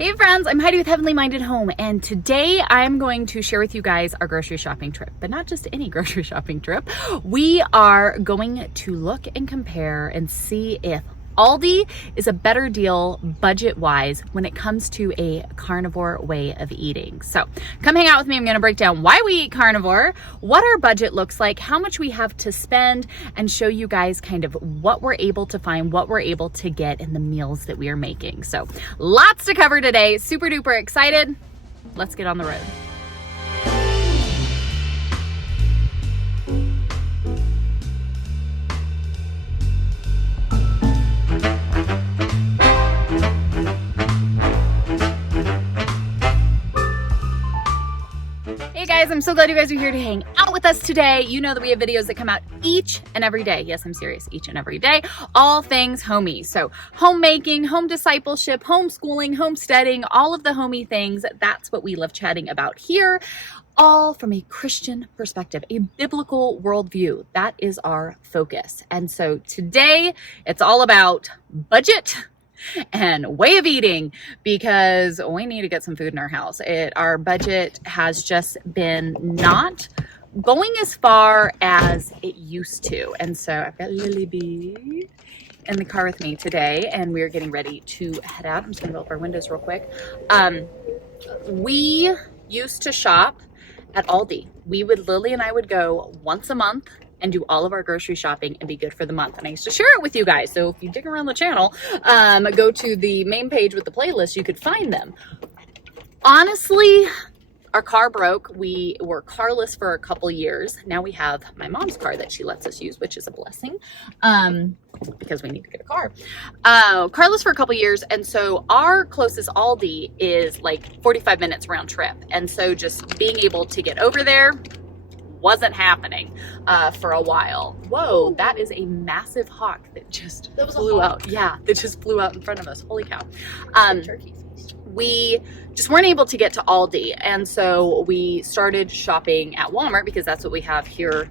Hey friends, I'm Heidi with Heavenly Minded Home, and today I'm going to share with you guys our grocery shopping trip, but not just any grocery shopping trip. We are going to look and compare and see if Aldi is a better deal budget-wise when it comes to a carnivore way of eating. So come hang out with me. I'm going to break down why we eat carnivore, what our budget looks like, how much we have to spend, and show you guys kind of what we're able to find, what we're able to get in the meals that we are making. So lots to cover today. Super duper excited. Let's get on the road. Hey guys, I'm so glad you guys are here to hang out with us today. You know that we have videos that come out each and every day. Yes, I'm serious, each and every day. All things homey. So homemaking, home discipleship, homeschooling, homesteading, all of the homey things. That's what we love chatting about here. All from a Christian perspective, a biblical worldview. That is our focus. And so today it's all about budget and way of eating, because we need to get some food in our house. Our budget has just been not going as far as it used to. And so I've got Lily B in the car with me today, and we're getting ready to head out. I'm just gonna go up our windows real quick. We used to shop at Aldi. Lily and I would go once a month and do all of our grocery shopping and be good for the month. And I used to share it with you guys. So if you dig around the channel, go to the main page with the playlist, you could find them. Honestly, our car broke. We were carless for a couple years. Now we have my mom's car that she lets us use, which is a blessing, because we need to get a car. Carless for a couple years. And so our closest Aldi is like 45 minutes round trip. And so just being able to get over there wasn't happening for a while. Whoa, that is a massive hawk that just flew out. Yeah, that just flew out in front of us. Holy cow. We just weren't able to get to Aldi. And so we started shopping at Walmart because that's what we have here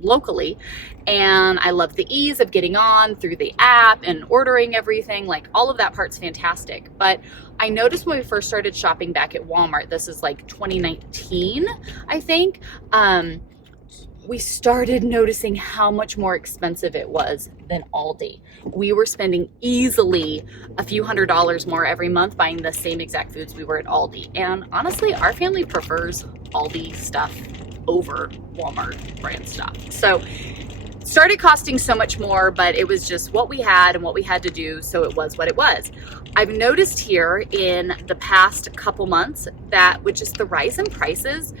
locally. And I love the ease of getting on through the app and ordering everything. Like, all of that part's fantastic. But I noticed when we first started shopping back at Walmart, this is like 2019, I think, we started noticing how much more expensive it was than Aldi. We were spending easily a few $100s more every month buying the same exact foods we were at Aldi. And honestly, our family prefers Aldi stuff over Walmart brand stuff. So it started costing so much more, but it was just what we had and what we had to do. So it was what it was. I've noticed here in the past couple months that with just the rise in prices,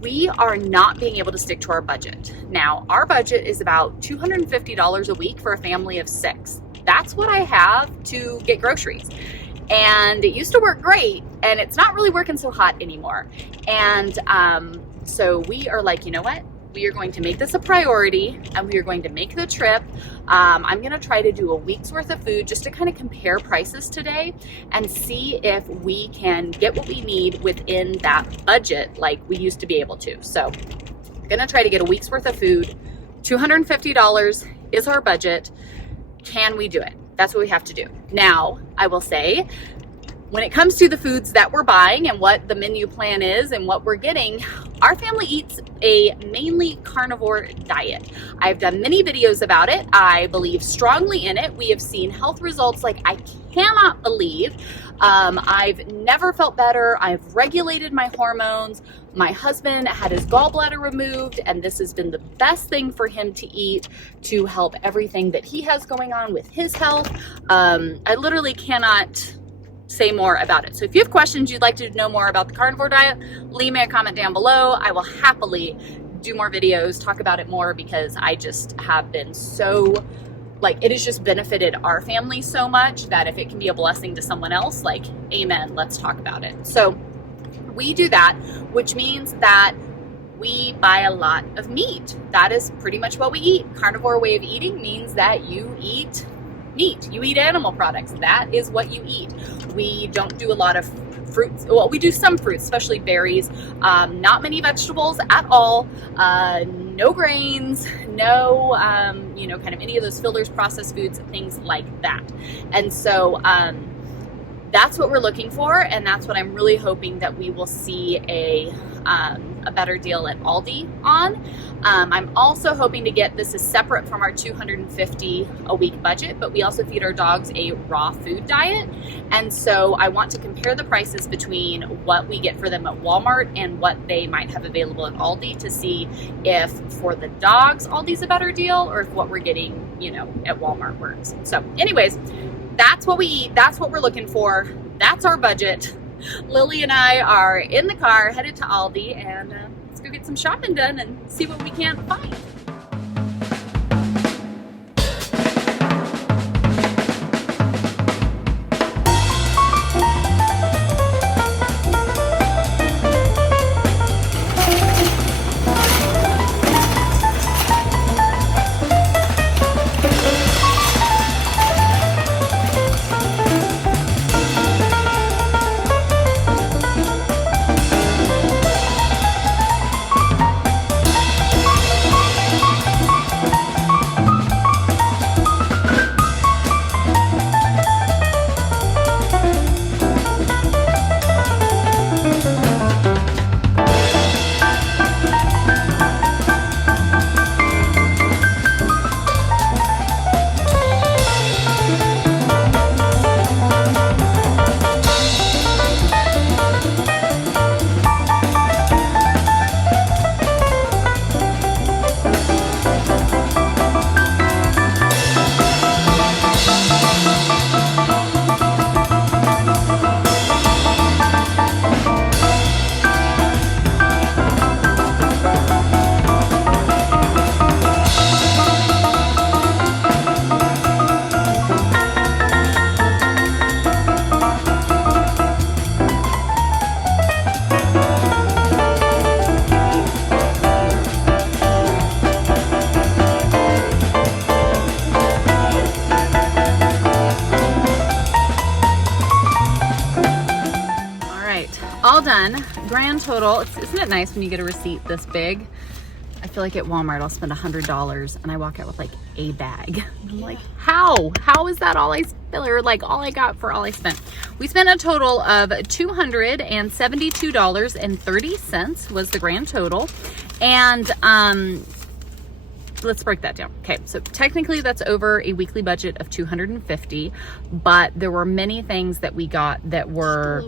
we are not being able to stick to our budget. Now, our budget is about $250 a week for a family of 6. That's what I have to get groceries. And it used to work great, and it's not really working so hot anymore. And so we are like, you know what? We are going to make this a priority, and we are going to make the trip. I'm going to try to do a week's worth of food just to kind of compare prices today and see if we can get what we need within that budget like we used to be able to. So I'm going to try to get a week's worth of food. $250 is our budget. Can we do it? That's what we have to do. Now, I will say, when it comes to the foods that we're buying and what the menu plan is and what we're getting, our family eats a mainly carnivore diet. I've done many videos about it. I believe strongly in it. We have seen health results like I cannot believe. I've never felt better. I've regulated my hormones. My husband had his gallbladder removed, and this has been the best thing for him to eat to help everything that he has going on with his health. I literally cannot say more about it. So if you have questions you'd like to know more about the carnivore diet, leave me a comment down below. I will happily do more videos, talk about it more, because I just have been so, like, it has just benefited our family so much that if it can be a blessing to someone else, like, amen, let's talk about it. So we do that, which means that we buy a lot of meat. That is pretty much what we eat. Carnivore way of eating means that you eat meat. You eat animal products. That is what you eat. We don't do a lot of fruits. Well, we do some fruits, especially berries. Not many vegetables at all. No grains, no, kind of any of those fillers, processed foods, things like that. And so that's what we're looking for, and that's what I'm really hoping that we will see a better deal at Aldi on. I'm also hoping to get, this is separate from our $250 a week budget, but we also feed our dogs a raw food diet. And so I want to compare the prices between what we get for them at Walmart and what they might have available at Aldi to see if for the dogs Aldi's a better deal or if what we're getting, you know, at Walmart works. So anyways, that's what we eat. That's what we're looking for. That's our budget. Lily and I are in the car headed to Aldi, and let's go get some shopping done and see what we can find. All done. Grand total. Isn't it nice when you get a receipt this big? I feel like at Walmart I'll spend $100 and I walk out with like a bag. I'm like, how? How is that all I spent, or like all I got for all I spent? We spent a total of $272.30 was the grand total. And let's break that down. Okay, so technically that's over a weekly budget of $250, but there were many things that we got that were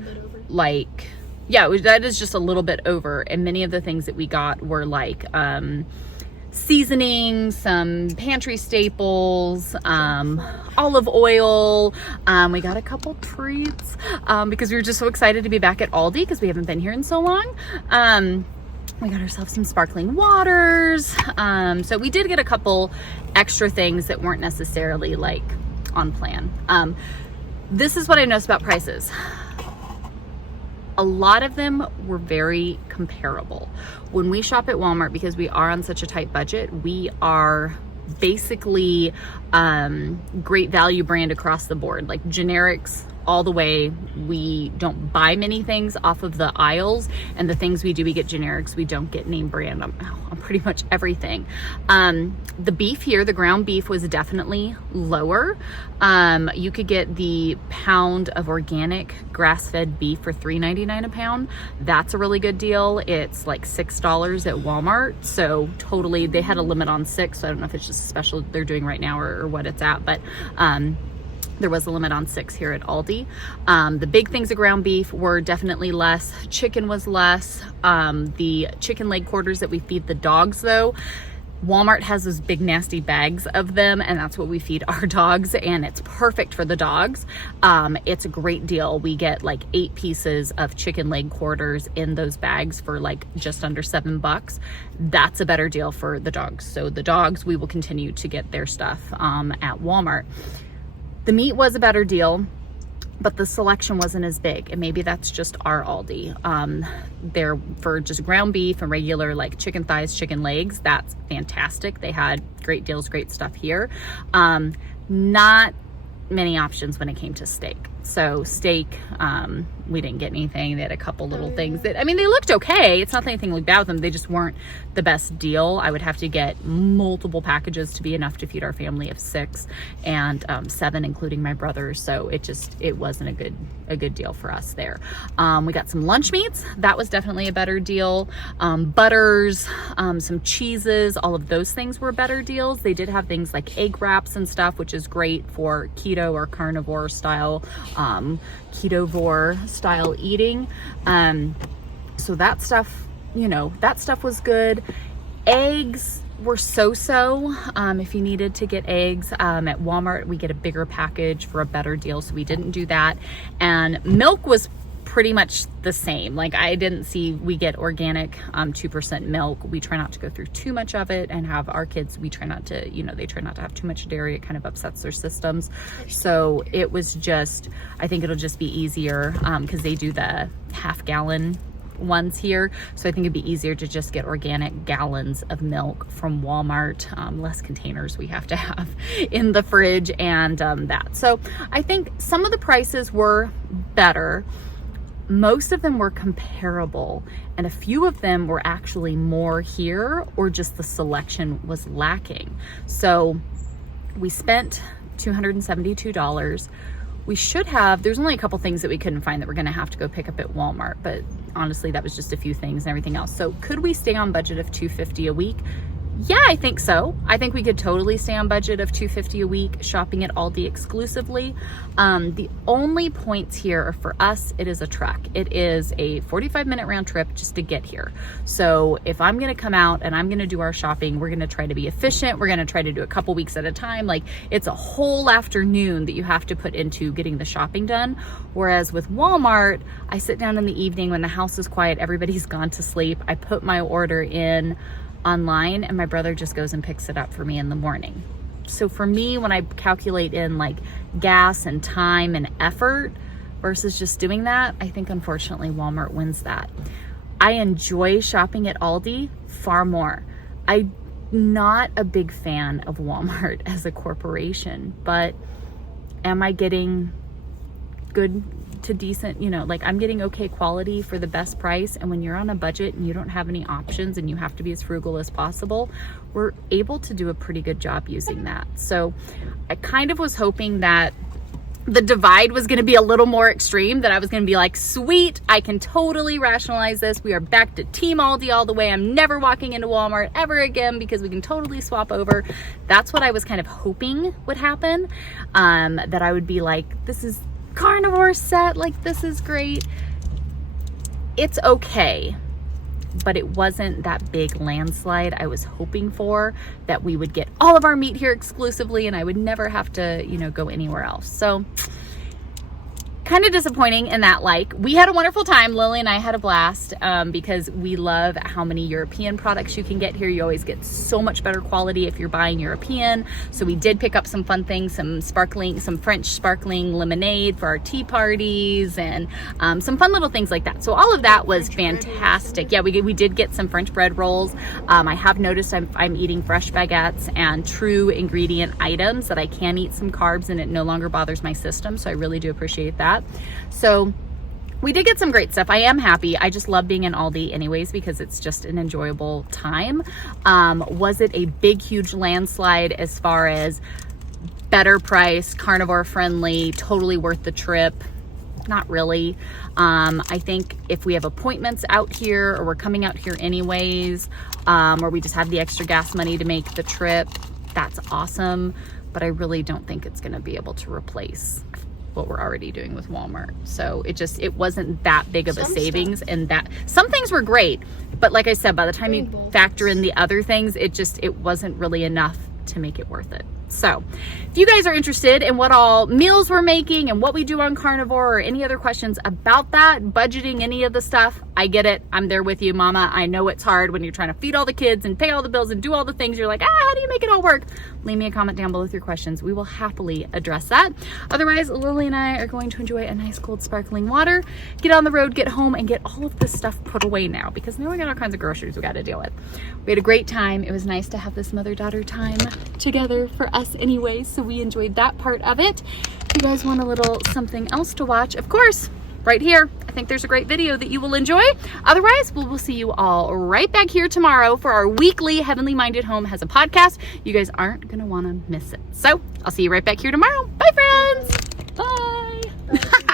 like, yeah, that is just a little bit over. And many of the things that we got were like seasoning, some pantry staples, olive oil. We got a couple treats because we were just so excited to be back at Aldi because we haven't been here in so long. We got ourselves some sparkling waters. So we did get a couple extra things that weren't necessarily like on plan. This is what I noticed about prices. A lot of them were very comparable. When we shop at Walmart, because we are on such a tight budget, we are basically great value brand across the board, like generics all the way. We don't buy many things off of the aisles, and the things we do, we get generics. We don't get name brand on pretty much everything. The beef here, the ground beef, was definitely lower. You could get the pound of organic grass-fed beef for $3.99 a pound. That's a really good deal. It's like $6 at Walmart. So totally, they had a limit on 6. So I don't know if it's just a special they're doing right now or what it's at, but there was a limit on 6 here at Aldi. The big things of ground beef were definitely less. Chicken was less. The chicken leg quarters that we feed the dogs, though, Walmart has those big nasty bags of them, and that's what we feed our dogs, and it's perfect for the dogs. It's a great deal. We get like 8 pieces of chicken leg quarters in those bags for like just under $7. That's a better deal for the dogs. So the dogs, we will continue to get their stuff at Walmart. The meat was a better deal, but the selection wasn't as big, and maybe that's just our Aldi. There for just ground beef and regular like chicken thighs, chicken legs, that's fantastic. They had great deals, great stuff here. Not many options when it came to steak. So steak, we didn't get anything. They had a couple little things that, I mean, they looked okay. It's not anything like bad with them. They just weren't the best deal. I would have to get multiple packages to be enough to feed our family of 6 and 7, including my brother. So it wasn't a good deal for us there. We got some lunch meats. That was definitely a better deal. Butters, some cheeses, all of those things were better deals. They did have things like egg wraps and stuff, which is great for keto or carnivore style, ketovore style eating. So that stuff, that stuff was good. Eggs were so-so. If you needed to get eggs at Walmart, we get a bigger package for a better deal, so we didn't do that. And milk was pretty much the same. Like, I didn't see, we get organic 2% milk. We try not to go through too much of it, and have our kids, we try not to, they try not to have too much dairy. It kind of upsets their systems. So it was just, I think it'll just be easier because they do the half-gallon ones here, so I think it'd be easier to just get organic gallons of milk from Walmart, less containers we have to have in the fridge, and that. So I think some of the prices were better. Most of them were comparable, and a few of them were actually more here, or just the selection was lacking. So we spent $272. We should have, there's only a couple things that we couldn't find that we're gonna have to go pick up at Walmart, but honestly, that was just a few things and everything else. So could we stay on budget of $250 a week? Yeah, I think so. I think we could totally stay on budget of $250 a week shopping at Aldi exclusively. The only points here are, for us, it is a trek. It is a 45-minute round trip just to get here. So if I'm gonna come out and I'm gonna do our shopping, we're gonna try to be efficient. We're gonna try to do a couple weeks at a time. Like, it's a whole afternoon that you have to put into getting the shopping done. Whereas with Walmart, I sit down in the evening when the house is quiet, everybody's gone to sleep. I put my order in online, and my brother just goes and picks it up for me in the morning. So for me, when I calculate in like gas and time and effort versus just doing that, I think unfortunately Walmart wins that. I enjoy shopping at Aldi far more. I'm not a big fan of Walmart as a corporation, but am I getting good to decent, like, I'm getting okay quality for the best price? And when you're on a budget and you don't have any options and you have to be as frugal as possible, we're able to do a pretty good job using that. So I kind of was hoping that the divide was going to be a little more extreme, that I was going to be like, sweet, I can totally rationalize this. We are back to Team Aldi all the way. I'm never walking into Walmart ever again because we can totally swap over. That's what I was kind of hoping would happen, that I would be like, this is Carnivore set, like, this is great. It's okay, but it wasn't that big landslide I was hoping for, that we would get all of our meat here exclusively and I would never have to, go anywhere else. So kind of disappointing in that. Like, we had a wonderful time. Lily and I had a blast because we love how many European products you can get here. You always get so much better quality if you're buying European. So we did pick up some fun things, some French sparkling lemonade for our tea parties, and some fun little things like that. So all of that was fantastic. Yeah, we did get some French bread rolls. I have noticed I'm eating fresh baguettes and true ingredient items, that I can eat some carbs and it no longer bothers my system. So I really do appreciate that. So we did get some great stuff. I am happy. I just love being in Aldi anyways because it's just an enjoyable time. Was it a big, huge landslide as far as better price, carnivore friendly, totally worth the trip? Not really. I think if we have appointments out here, or we're coming out here anyways, or we just have the extra gas money to make the trip, that's awesome. But I really don't think it's going to be able to replace what we're already doing with Walmart. So it wasn't that big of a savings, and that some things were great, but like I said, by the time you factor in the other things, it wasn't really enough to make it worth it. So if you guys are interested in what all meals we're making and what we do on Carnivore, or any other questions about that, budgeting, any of the stuff, I get it. I'm there with you, mama. I know it's hard when you're trying to feed all the kids and pay all the bills and do all the things. You're like, how do you make it all work? Leave me a comment down below with your questions. We will happily address that. Otherwise, Lily and I are going to enjoy a nice cold sparkling water, get on the road, get home, and get all of this stuff put away now, because now we got all kinds of groceries we got to deal with. We had a great time. It was nice to have this mother-daughter time together for us. us anyway, so we enjoyed that part of it. If you guys want a little something else to watch, of course, right here, I think there's a great video that you will enjoy. Otherwise, we'll see you all right back here tomorrow for our weekly Heavenly Minded Home Has a Podcast. You guys aren't gonna wanna miss it. So I'll see you right back here tomorrow. Bye, friends. Bye.